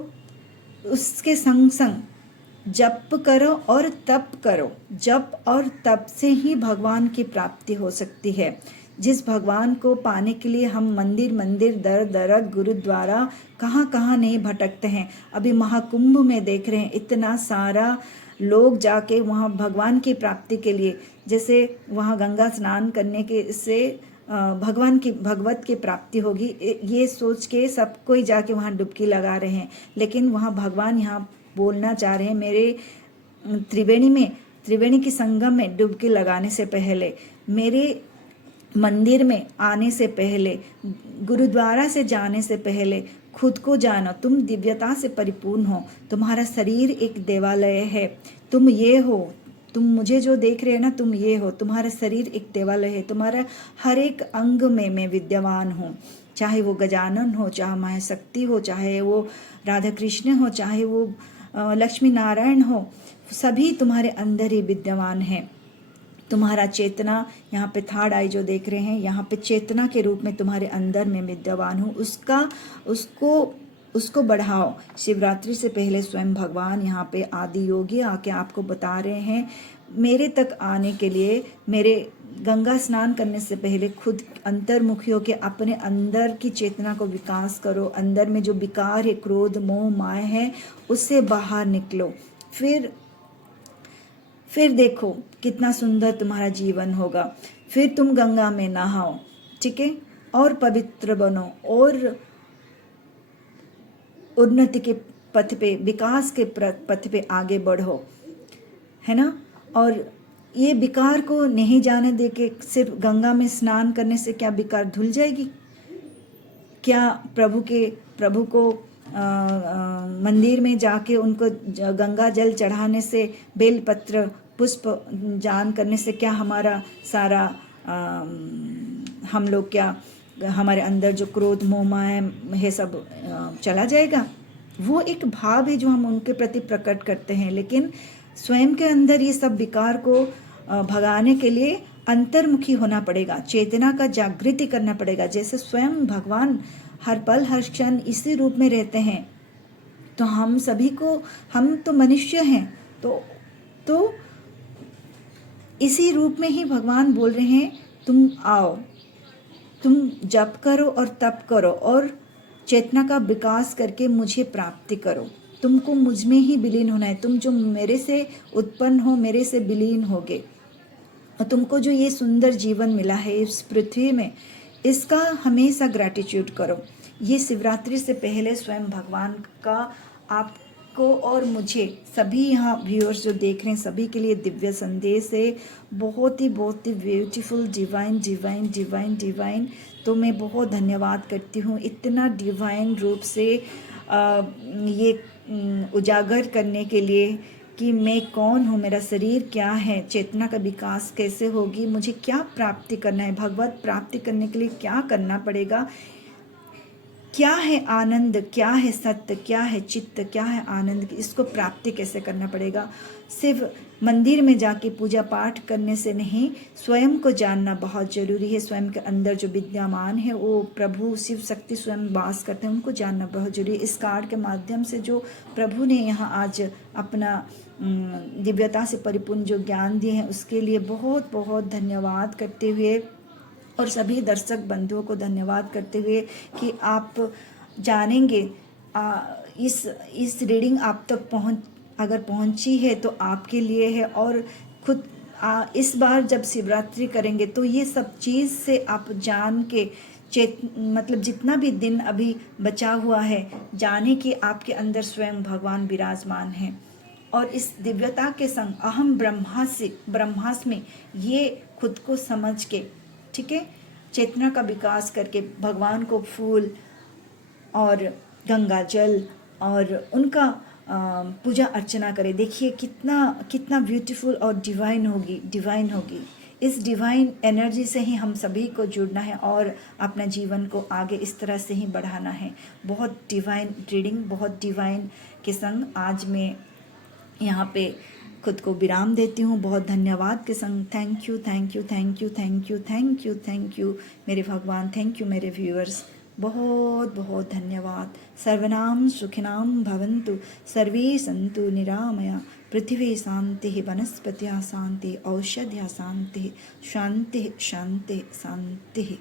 उसके संग संग जप करो और तप करो। जप और तप से ही भगवान की प्राप्ति हो सकती है। जिस भगवान को पाने के लिए हम मंदिर दर दर गुरुद्वारा कहाँ नहीं भटकते हैं। अभी महाकुंभ में देख रहे हैं, इतना सारा लोग जाके वहाँ भगवान की प्राप्ति के लिए, जैसे वहाँ गंगा स्नान करने के से भगवान की भगवत की प्राप्ति होगी, ये सोच के सब कोई जाके वहाँ डुबकी लगा रहे हैं। लेकिन वहाँ भगवान यहाँ बोलना चाह रहे हैं, मेरे त्रिवेणी की संगम में डुबकी लगाने से पहले, मेरे मंदिर में आने से पहले, गुरुद्वारा से जाने से पहले खुद को जानो। तुम दिव्यता से परिपूर्ण हो, तुम्हारा शरीर एक देवालय है, तुम ये हो, तुम मुझे जो देख रहे हो ना, तुम ये हो, तुम्हारा शरीर एक देवालय है, तुम्हारा हर एक अंग में मैं विद्यमान हूँ। चाहे वो गजानन हो, चाहे महाशक्ति हो, चाहे वो राधा कृष्ण हो, चाहे वो लक्ष्मी नारायण हो, सभी तुम्हारे अंदर ही विद्यमान है। तुम्हारा चेतना, यहाँ पे थर्ड आई जो देख रहे हैं, यहाँ पे चेतना के रूप में तुम्हारे अंदर में विद्यमान हूँ, उसको बढ़ाओ। शिवरात्रि से पहले स्वयं भगवान यहाँ पे आदि योगी आके आपको बता रहे हैं, मेरे तक आने के लिए, मेरे गंगा स्नान करने से पहले खुद अंतर्मुखी होकर अपने अंदर की चेतना को विकास करो। अंदर में जो विकार है, क्रोध मोह माया है, उससे बाहर निकलो। फिर देखो कितना सुंदर तुम्हारा जीवन होगा। फिर तुम गंगा में नहाओ, ठीक है, और पवित्र बनो और उन्नति के पथ पे, विकास के पथ पे आगे बढ़ो, है ना। और ये विकार को नहीं जाने दे के सिर्फ गंगा में स्नान करने से क्या विकार धुल जाएगी? क्या प्रभु को मंदिर में जाके उनको गंगा जल चढ़ाने से, बेलपत्र पुष्प दान करने से क्या हमारा सारा हम लोग क्या, हमारे अंदर जो क्रोध मोह माया है सब चला जाएगा? वो एक भाव है जो हम उनके प्रति प्रकट करते हैं, लेकिन स्वयं के अंदर ये सब विकार को भगाने के लिए अंतर्मुखी होना पड़ेगा, चेतना का जागृति करना पड़ेगा। जैसे स्वयं भगवान हर पल हर क्षण इसी रूप में रहते हैं, तो हम सभी को, हम तो मनुष्य हैं, तो इसी रूप में ही भगवान बोल रहे हैं, तुम आओ, तुम जप करो और तप करो और चेतना का विकास करके मुझे प्राप्ति करो। तुमको मुझ में ही विलीन होना है। तुम जो मेरे से उत्पन्न हो, मेरे से विलीन होगे, और तुमको जो ये सुंदर जीवन मिला है इस पृथ्वी में, इसका हमेशा ग्रैटिट्यूड करो। ये शिवरात्रि से पहले स्वयं भगवान का आपको और मुझे, सभी यहाँ व्यूअर्स जो देख रहे हैं, सभी के लिए दिव्य संदेश है। बहुत ही beautiful, divine divine divine divine. तो मैं बहुत धन्यवाद करती हूँ इतना डिवाइन रूप से ये उजागर करने के लिए कि मैं कौन हूँ, मेरा शरीर क्या है, चेतना का विकास कैसे होगी, मुझे क्या प्राप्ति करना है, भगवत प्राप्ति करने के लिए क्या करना पड़ेगा, क्या है आनंद, क्या है सत्य, क्या है चित्त, क्या है आनंद, इसको प्राप्ति कैसे करना पड़ेगा। सिर्फ मंदिर में जाके पूजा पाठ करने से नहीं, स्वयं को जानना बहुत जरूरी है। स्वयं के अंदर जो विद्यमान है, वो प्रभु शिव शक्ति स्वयं वास करते हैं, उनको जानना बहुत जरूरी है। इस कार्ड के माध्यम से जो प्रभु ने यहाँ आज अपना दिव्यता से परिपूर्ण जो ज्ञान दिए हैं, उसके लिए बहुत बहुत धन्यवाद करते हुए, और सभी दर्शक बंधुओं को धन्यवाद करते हुए कि आप जानेंगे इस रीडिंग आप तक अगर पहुंची है तो आपके लिए है। और खुद इस बार जब शिवरात्रि करेंगे तो ये सब चीज़ से आप जान के मतलब जितना भी दिन अभी बचा हुआ है, जाने कि आपके अंदर स्वयं भगवान विराजमान हैं, और इस दिव्यता के संग अहम ब्रह्मास्मि ये खुद को समझ के, ठीक है, चेतना का विकास करके भगवान को फूल और गंगा जल और उनका पूजा अर्चना करें। देखिए कितना ब्यूटीफुल और डिवाइन होगी। इस डिवाइन एनर्जी से ही हम सभी को जुड़ना है और अपना जीवन को आगे इस तरह से ही बढ़ाना है। बहुत डिवाइन रीडिंग, बहुत डिवाइन के संग आज मैं यहाँ पे खुद को विराम देती हूँ। बहुत धन्यवाद के संग thank you thank you thank you thank you thank you thank you मेरे भगवान, थैंक यू मेरे व्यूअर्स, बहुत बहुत धन्यवाद। सर्वनाम सुखिनाम भवन्तु, सर्वे सन्तु निरामया, पृथिवी शांति, वनस्पतिः शांति, औषधयः शांति, शांति शांति शांति।